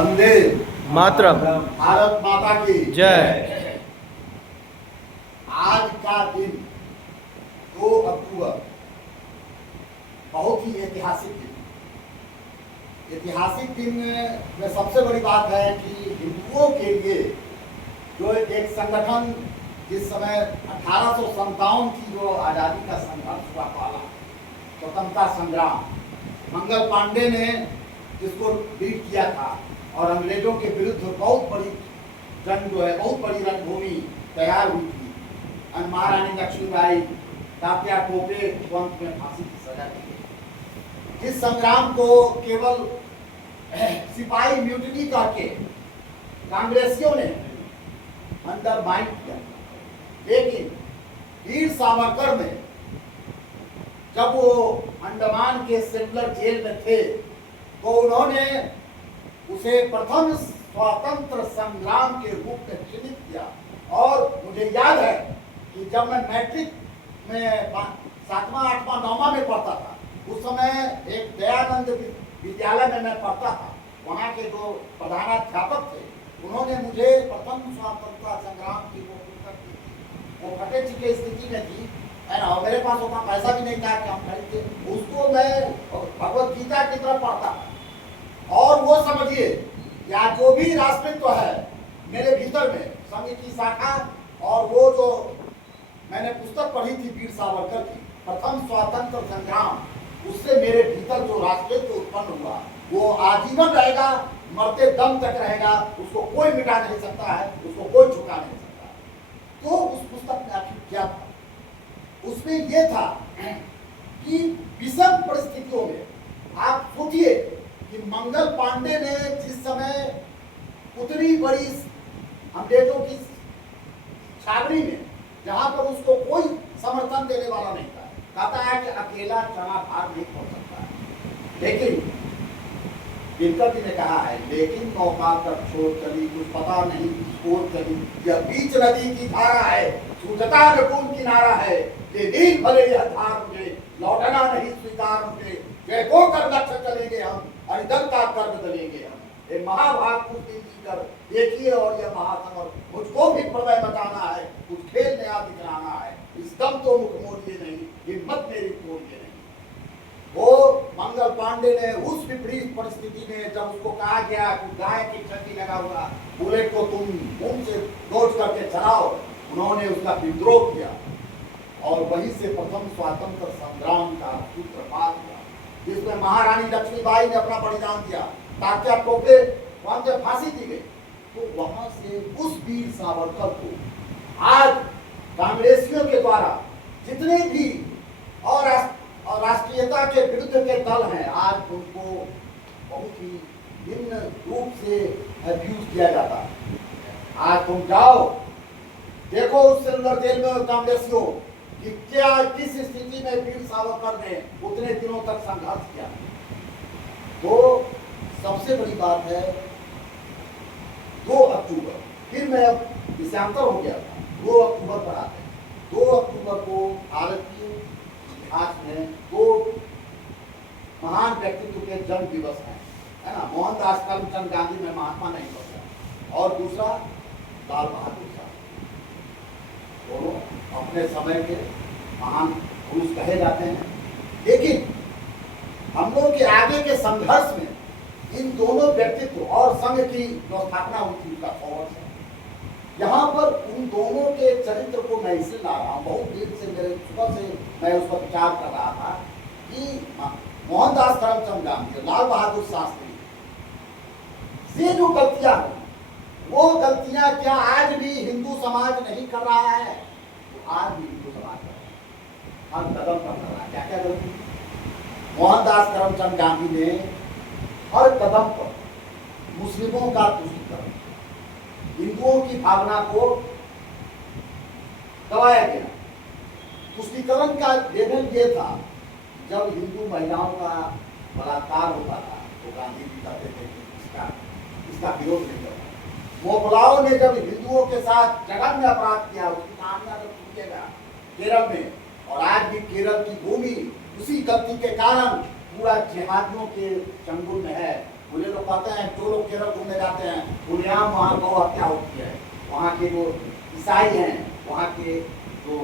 वंदे मातरम। भारत माता की जय। आज का दिन 2 अक्टूबर बहुत ही ऐतिहासिक दिन। ऐतिहासिक दिन में सबसे बड़ी बात है कि हिंदुओं के लिए जो एक संगठन जिस समय 1857 की जो आज़ादी का संघर्ष हुआ पहला स्वतंत्रता संग्राम, मंगल पांडे ने जिसको लीड किया था और अंग्रेजों के विरुद्ध बहुत बड़ी जंग जो है, बहुत बड़ी रणभूमि तैयार हुई थी। महारानी लक्ष्मीबाई तात्या टोपे को अंत में फांसी की सजा दी गई। इस संग्राम को केवल सिपाही म्यूटनी करके कांग्रेसियों ने अंडरमाइन किया, लेकिन वीर सावरकर ने जब वो अंडमान के सेंट्रल जेल में थे तो उन्होंने उसे प्रथम स्वतंत्र संग्राम के रूप में चिन्हित किया। और मुझे याद है कि जब मैं मैट्रिक में 7वां 8वां 9वां में पढ़ता था, उस समय एक दयानंद विद्यालय में मैं पढ़ता था। वहाँ के जो प्रधानाध्यापक थे उन्होंने मुझे प्रथम स्वतंत्रता संग्राम की वो पुस्तक दी थी। वो फटे चिटे स्थिति में थी, है ना, और मेरे पास उतना पैसा भी नहीं था कि हम खरीदते। उसको मैं भगवत गीता की तरफ पढ़ता और वो समझिए या जो भी राष्ट्रत्व है मेरे भीतर में संघ की शाखा, और वो जो मैंने पुस्तक पढ़ी थी वीर सावरकर की प्रथम स्वतंत्र संग्राम, उससे मेरे भीतर जो राष्ट्रत्व उत्पन्न हुआ वो आजीवन रहेगा, मरते दम तक रहेगा। उसको कोई मिटा नहीं सकता है, उसको कोई झुका नहीं सकता है। तो उस पुस्तक में आखिर क्या था? उसमें यह था कि विषम परिस्थितियों में आप सोचिए कि मंगल पांडे ने जिस समय उतनी बड़ी अंग्रेजों की छावनी में, जहां पर उसको कोई समर्थन देने वाला नहीं था, कहता है कि अकेला चना भार नहीं पहुंच सकता है। लेकिन दिनकर जी ने कहा है, लेकिन नौका तक छोड़ चली, कुछ पता नहीं किसको चली, यह बीच नदी की धारा है, सूझता न कौन किनारा है, ये नील भले यह धार मुझे, लौटना नहीं स्वीकार मुझे, जय को कर लक्ष्य चलेंगे हम, अरिदन का कर्म दलेंगे हम। ये महाभारत कुछ दिन जीकर देखिए और यह महासमर, मुझको भी प्रलय बचाना है, कुछ खेल नया दिखलाना है, इस दम तो मुख मोड़िए नहीं, हिम्मत मेरी तोड़िए नहीं। वो मंगल पांडे ने उस विपरीत परिस्थिति में जब उसको कहा गया कि गाय की छठी लगा हुआ बुलेट को तुम मुंह से नोच करके चलाओ, उन्होंने उसका विद्रोह किया और वहीं से प्रथम स्वातंत्र संग्राम का सूत्रपात हुआ, जिसमें महारानी लक्ष्मीबाई ने अपना बलिदान दिया, तात्या टोपे वहां से फांसी दी गई। तो वहां से उस वीर सावरकर को आज कांग्रेसियों के द्वारा जितने भी और राष्ट्रीयता के विरुद्ध के दल हैं, आज उनको बहुत ही भिन्न रूप से अब्यूज किया जाता है। आज तुम जाओ देखो उस सेलुलर जेल में कांग्रेसियों कि क्या किस स्थिति में वीर सावरकर ने उतने दिनों तक संघर्ष किया। तो सबसे बड़ी बात है 2 अक्टूबर, फिर मैं अब विषयांतर हो गया था, 2 अक्टूबर पर आते हैं। 2 अक्टूबर को भारतीय इतिहास में 2 महान व्यक्तित्व के जन्म दिवस हैं, है ना। मोहनदास करमचंद गांधी में महात्मा नहीं पहुंचा, और दूसरा लाल बहादुर शास्त्री। दोनों अपने समय के महान पुरुष कहे जाते हैं, लेकिन हम लोग के आगे के संघर्ष में इन दोनों व्यक्तित्व और संघ की जो स्थापना हुई थी उसका 100 वर्ष है। यहाँ पर उन दोनों के चरित्र को मैं इसलिए ला रहा हूँ, बहुत देर से मेरे सुबह से मैं उस पर विचार कर रहा था कि मोहनदास करमचंद गांधी, लाल बहादुर शास्त्री से जो गलतियां हुई, वो गलतियां क्या आज भी हिंदू समाज नहीं कर रहा है? तो आज भी हिंदू समाज कर रहा है, हर कदम पर कर रहा है। क्या क्या गलती? मोहनदास करमचंद गांधी ने हर कदम पर मुस्लिमों का तुष्टीकरण, हिंदुओं की भावना को दबाया गया। तुष्टीकरण का लेवल ये था, जब हिंदू महिलाओं का बलात्कार होता था तो गांधी जी कहते थे कि इसका विरोध नहीं करना। मोगलाओं ने जब हिंदुओं के साथ जघन्य अपराध किया, उसकी कहानियां जब सुनिएगा केरल में, और आज भी केरल की भूमि उसी गलती के कारण पूरा जिहादियों के चंगुल में है। मुझे लोग कहते हैं, जो लोग केरल घूमने जाते हैं, खुलेआम वहाँ गौ हत्या होती है। वहाँ के जो ईसाई हैं, वहाँ के जो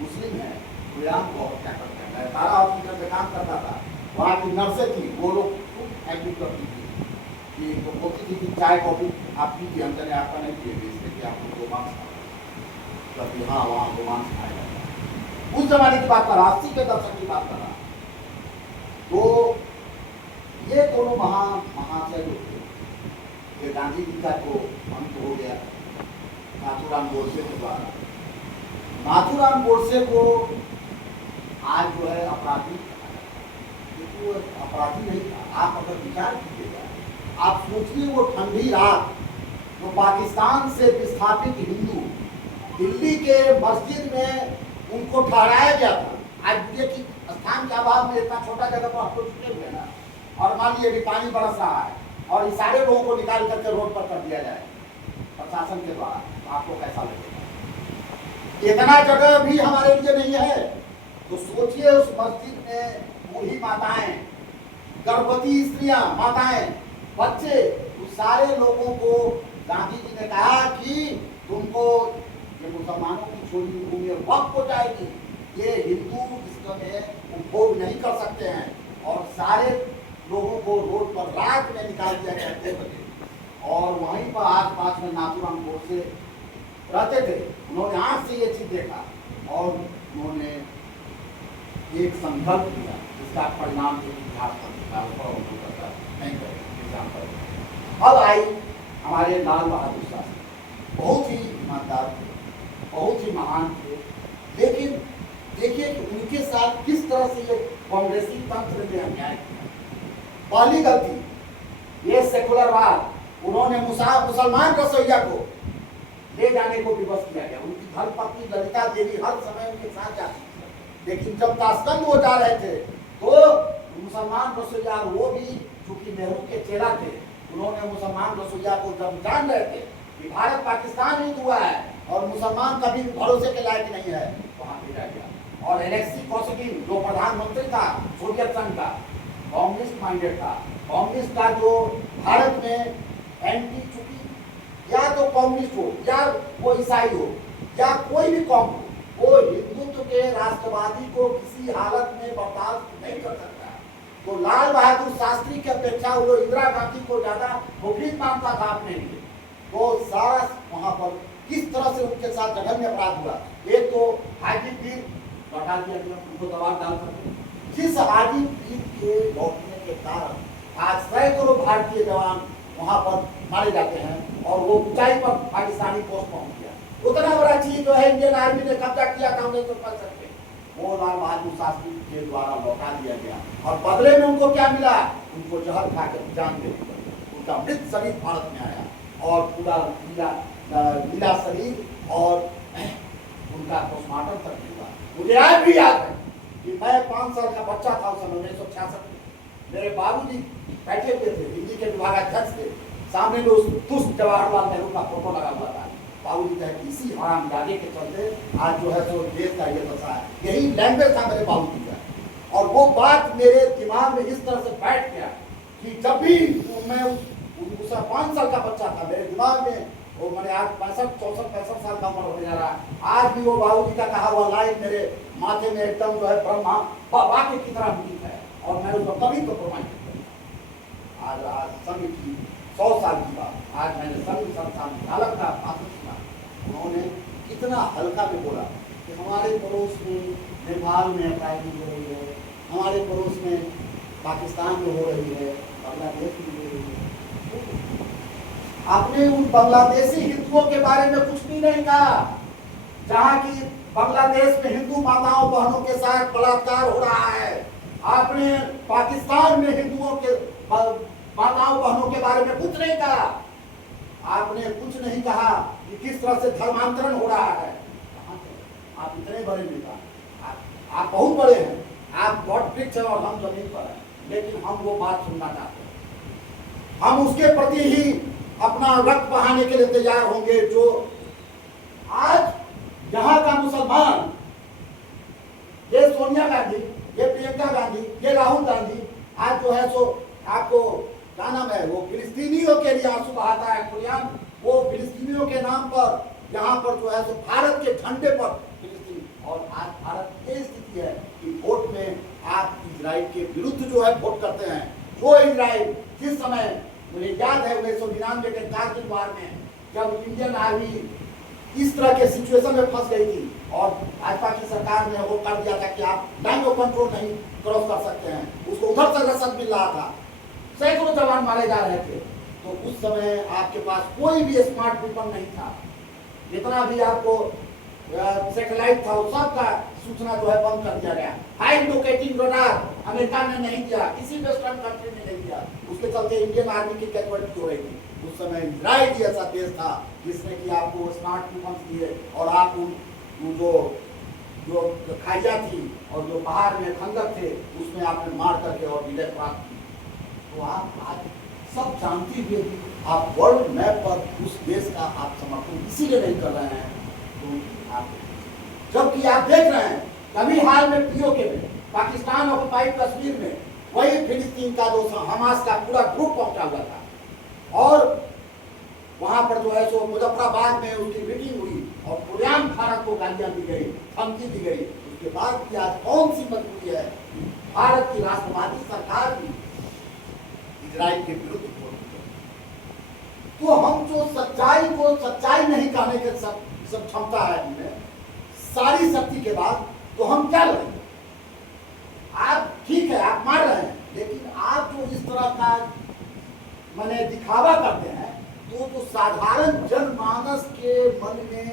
मुस्लिम हैं, खुलेआम गौ हत्या करते हैं। मैं सारा हॉस्पिटल में काम करता था, वहाँ की नर्सें थी, वो लोग खूब एडमिट करती थी कि वो बोलती थी कि चाय कॉफी आप पीजिए, हम चले आपका नहीं पिएंगे, इसलिए कि आपको गोमांस खाना। तब हाँ, वहाँ गोमांस खाया जाता है। उस जमाने की बात कर रहा, 80 के दशक की बात कर रहा। तो ये दोनों महाशय जो थे, ये गांधी जी का तो अंत हो गया नाथूराम गोडसे के द्वारा। नाथूराम गोडसे को आज जो है अपराधी, वो अपराधी नहीं था। आप अगर विचार कीजिएगा, आप सोचिए वो ठंडी रात, जो पाकिस्तान से विस्थापित हिंदू दिल्ली के मस्जिद में उनको ठहराया गया था। आज ये कि स्थान के अभाव में इतना छोटा जगह पर हम लोग छुटे हुए ना, और मान लीजिए कि पानी बरस रहा है और इस सारे लोगों को निकाल करके रोड पर कर दिया जाए प्रशासन के द्वारा, तो आपको कैसा लगेगा? इतना जगह भी हमारे लिए नहीं है। तो सोचिए उस मस्जिद में बूढ़ी माताएं, गर्भवती स्त्रियां, माताएं, बच्चे, उस सारे लोगों को गांधी जी ने कहा कि तुमको ये मुसलमानों की छोड़ी हुई भूमि वक्त हो जाएगी, ये हिंदू इसमें उपभोग नहीं कर सकते हैं। और सारे लोगों को रोड पर रात में निकाल दिया गया 2 बजे। और वहीं पर आस-पास में नाथूराम गोडसे रहते थे। उन्होंने आंख से ये चीज देखा और उन्होंने एक संकल्प लिया, जिसका परिणाम इतिहास पर नहीं करेगा। अब आई हमारे लाल बहादुर शास्त्री, बहुत ही ईमानदार थे, बहुत ही महान थे, लेकिन देखिए कि उनके साथ किस तरह से ये कांग्रेसी तंत्र ने अन्याय किया। पहली गलती ये सेकुलरवाद, उन्होंने मुसलमान रसोइया को ले जाने को विवश किया गया। उनकी धर्मपत्नी ललिता देवी हर समय उनके साथ जाती थी, लेकिन जब ताशकंद हो जा रहे थे तो मुसलमान रसोइया, वो भी चूंकि नेहरू के चेला थे, उन्होंने मुसलमान रसोइया को जब जान रहे थे कि भारत पाकिस्तान युद्ध हुआ है और मुसलमान कभी भी भरोसे के लायक नहीं है, वहां भेजा गया। और एलेक्सी कोसिगिन जो प्रधानमंत्री था सोवियत संघ का, कम्युनिस्ट माइंडेड था, कम्युनिस्ट का जो भारत में एंटी, चूंकि या तो कम्युनिस्ट हो या वो ईसाई हो या कोई भी कौम हो, वो हिंदुत्व के राष्ट्रवादी को किसी हालत में बर्दाश्त नहीं कर सकता। तो लाल बहादुर शास्त्री की अपेक्षा वो इंदिरा गांधी को ज्यादा मुफीद मानता था अपने लिए। तो सारा वहां पर किस तरह से उनके साथ जघन्य अपराध हुआ। एक तो हाजी पीर लौटा दिया गया, उनको दबाव डाल करके। जिस हाजी पीर के लौटने के कारण आज सैकड़ों भारतीय जवान वहां पर मारे जाते हैं और वो ऊंचाई पर पाकिस्तानी पोस्ट पहुंच गया। उतना बड़ा चीज जो है इंडियन आर्मी ने कब्जा किया था 1965 में, वो लाल बहादुर शास्त्री के द्वारा लौटा दिया गया। और बदले में उनको क्या मिला? उनको जहर खाकर जान दे दी। उनका मृत शरीर भारत में आया और पूरा नीला शरीर और उनका पोस्टमार्टम तक हुआ। मुझे आज भी याद है कि मैं 5 साल का बच्चा था उस समय 1966 में। मेरे बाबूजी बैठे हुए थे, हिंदी के विभागाध्यक्ष थे, सामने में उस दुष्ट जवाहरलाल नेहरू का फोटो लगा हुआ था। बाबूजी कहे इसी हरामजादे के चलते आज जो है तो देश का ये दशा है। यही लैंग्वेज था मेरे बाबूजी का। और वो बात मेरे दिमाग में इस तरह से बैठ गया कि जब भी मैं उस 5 साल का बच्चा था, मेरे दिमाग में वो, मैंने आज 65 साल का उम्र होने जा रहा है, आज भी वो बाबूजी का कहा हुआ लाइन मेरे माथे में एकदम जो है ब्रह्मा वाक्य की तरह मिली है। और मैंने उसको कभी तो प्रमाणित किया। आज संघ की 100 साल की बात, आज मैंने संघ संस्थान चालक का भाषण सुना, उन्होंने कितना हल्का में बोला कि हमारे पड़ोस में नेपाल में अपराधी हो रही है, हमारे पड़ोस में पाकिस्तान में हो रही है, बांग्लादेश में हो रही है। आपने उन बांग्लादेशी हिंदुओं के बारे में कुछ भी नहीं कहा, जहाँ की बांग्लादेश में हिंदू माताओं बहनों के साथ बलात्कार हो रहा है। आपने पाकिस्तान में हिंदुओं के माताओं बहनों के बारे में कुछ नहीं कहा। आपने कुछ नहीं कहा कि किस तरह से धर्मांतरण हो रहा है। आप इतने बड़े नेता, आप बहुत बड़े हैं, आप वट वृक्ष हैं और हम जमीन पर हैं, लेकिन हम वो बात सुनना चाहते हैं। हम उसके प्रति ही अपना रक्त बहाने के लिए तैयार होंगे जो आज यहाँ का मुसलमान, ये सोनिया गांधी, ये प्रियंका गांधी, ये राहुल गांधी आज जो है सो आपको क्या नाम है, वो फिलिस्तीनियों के लिए आंसू बहाता है खुलेआम। वो फिलिस्तीनियों के नाम पर यहाँ पर जो है सो भारत के झंडे पर फिलिस्तीन, और आज भारत की स्थिति है कि वोट में आप इजराइल के विरुद्ध जो है वोट करते हैं। वो इजराइल जिस समय, मुझे याद है 1999 के कारगिल वार में जब इंडियन आर्मी इस तरह के सिचुएशन में फंस गई थी और भाजपा की सरकार ने वो कर दिया था कि आप लाइन ऑफ कंट्रोल नहीं क्रॉस कर सकते हैं, उसको उधर से रसद मिल रहा था, सैकड़ों जवान मारे जा रहे थे, तो उस समय आपके पास कोई भी स्मार्ट वेपन नहीं था। जितना भी आपको सैटेलाइट था वो सब का सूचना जो है बंद कर दिया गया। हाई लोकेटिंग रडार अमेरिका ने नहीं दिया, किसी वेस्टर्न कंट्री ने नहीं दिया, उसके चलते इंडियन आर्मी की कैपेबिलिटी हो रही थी। उस समय इजराइल ही ऐसा देश था जिसने कि आपको स्मार्ट वेपन दिए और आप उन जो खाइया थी और जो पहाड़ में खंडक थे उसमें आपने मार करके और विजय प्राप्त की। तो आप आज सब जानते हुए भी आप वर्ल्ड मैप पर उस देश का आप समर्थन इसीलिए नहीं कर रहे हैं। तो आप जबकि आप देख रहे हैं कभी हाल में पीओके में पाकिस्तान ऑक्युपाइड कश्मीर में वही फिलिस्तीन का जो हमास का पूरा ग्रुप पहुंचा हुआ था और वहां पर जो है सो मुजफ्फराबाद में उसकी मीटिंग हुई और खुलेआम भारत को गालियां दी गई, धमकी दी गई। उसके बाद भी आज कौन सी मजबूरी है भारत की राष्ट्रवादी सरकार भी इजराइल के विरुद्ध बोल रही है। तो हम जो सच्चाई को सच्चाई नहीं कहने के सब क्षमता है हमें सारी शक्ति के बाद, तो हम क्या लड़ेंगे? आप ठीक है आप मार रहे हैं, लेकिन आप जो इस तरह का माने दिखावा करते हैं तो जो साधारण जनमानस के मन में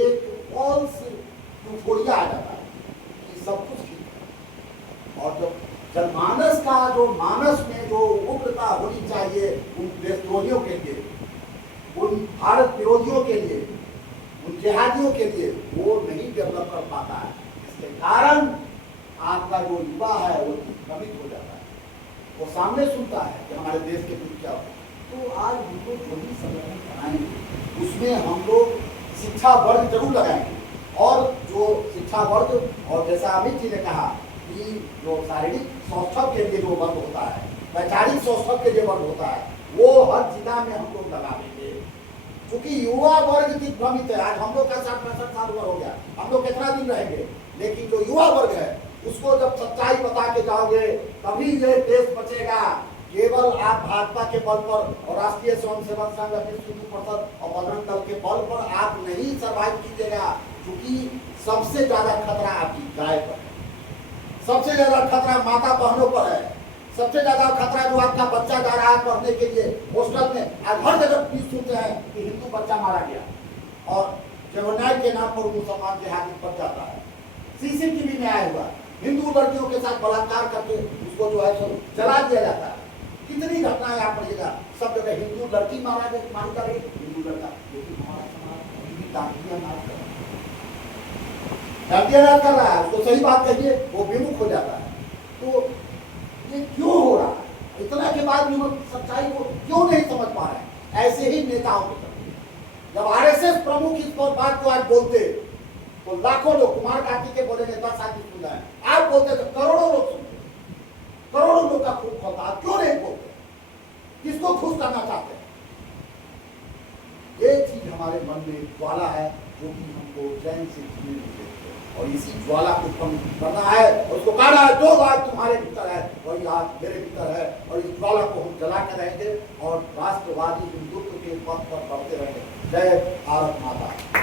एक फॉल्स यूफोरिया आ जाता है कि सब कुछ ठीक है। और जब जनमानस का जो मानस में जो उग्रता होनी चाहिए उन देशद्रोहियों के लिए, उन भारत विरोधियों के लिए, उन जिहादियों के लिए, वो नहीं डेवलप कर पाता है। इसके कारण आपका जो युवा है वो भ्रमित हो जाता है, वो सामने सुनता है कि हमारे देश के कुछ क्या हो। तो आज हम लोग जो भी संगठन बनाएंगे उसमें हम लोग शिक्षा वर्ग जरूर लगाएंगे और जो शिक्षा वर्ग और जैसा अमित जी ने कहा कि जो शारीरिक सौष्ठव के लिए जो वर्ग होता है, वैचारिक सौष्ठव के लिए वर्ग होता है, वो हर जिला में हम लोग लगा देंगे। क्योंकि युवा वर्ग दिग्भ्रमित है। आज हम लोग का 60-65 साल उम्र हो गया, हम लोग कितना दिन रहेंगे, लेकिन जो युवा वर्ग है उसको जब सच्चाई बता के जाओगे तभी ये देश बचेगा। केवल आप भाजपा के बल पर और राष्ट्रीय स्वयंसेवक संघ हिंदू परिषद और बजरंग दल के बल पर आप नहीं सर्वाइव कीजिएगा, क्योंकि सबसे ज्यादा खतरा आपकी गाय पर है, सबसे ज्यादा खतरा माता बहनों पर है, सबसे ज्यादा खतरा जो आपका बच्चा जा रहा है पढ़ने के लिए हॉस्टल में। आज हर जगह न्यूज़ सुनते हैं कि हिंदू बच्चा मारा गया और जगन्नाथ के नाम पर मुसलमान जिहादी बढ़ जाता है। सीसीटीवी में आया हुआ हिंदू लड़कियों के साथ बलात्कार करके उसको जो है सो जला दिया जाता है। कितनी घटनाएं आप पढ़िएगा, सब जगह हिंदू लड़की मारी जा रही, हिंदू लड़का, लेकिन हमारा समाज दांडिया नाच कर रहा है, उसको सही बात कहिए वो विमुख हो जाता है। तो ये क्यों हो रहा है? इतना के बाद भी हम सच्चाई को क्यों नहीं समझ पा रहे हैं? ऐसे ही नेताओं को जब आरएसएस प्रमुख इस बात को आज बोलते तो लाखों लोग, कुमार कार्तिक के बोलेंगे 10 आदमी सुन रहे हैं, आप बोलते तो करोड़ों लोग सुनते, करोड़ों लोग का खूब खोलता, आप क्यों नहीं बोलते? किसको खुश करना चाहते हैं? ये चीज हमारे मन में ज्वाला है जो कि हमको चैन से जीने नहीं देती है और इसी ज्वाला को कम करना है और उसको कहना है जो बात तुम्हारे भीतर है वही आज मेरे भीतर है और इस ज्वाला को हम जला कर रहेंगे और राष्ट्रवादी हिंदुत्व के पथ पर बढ़ते रहेंगे। जय भारत माता।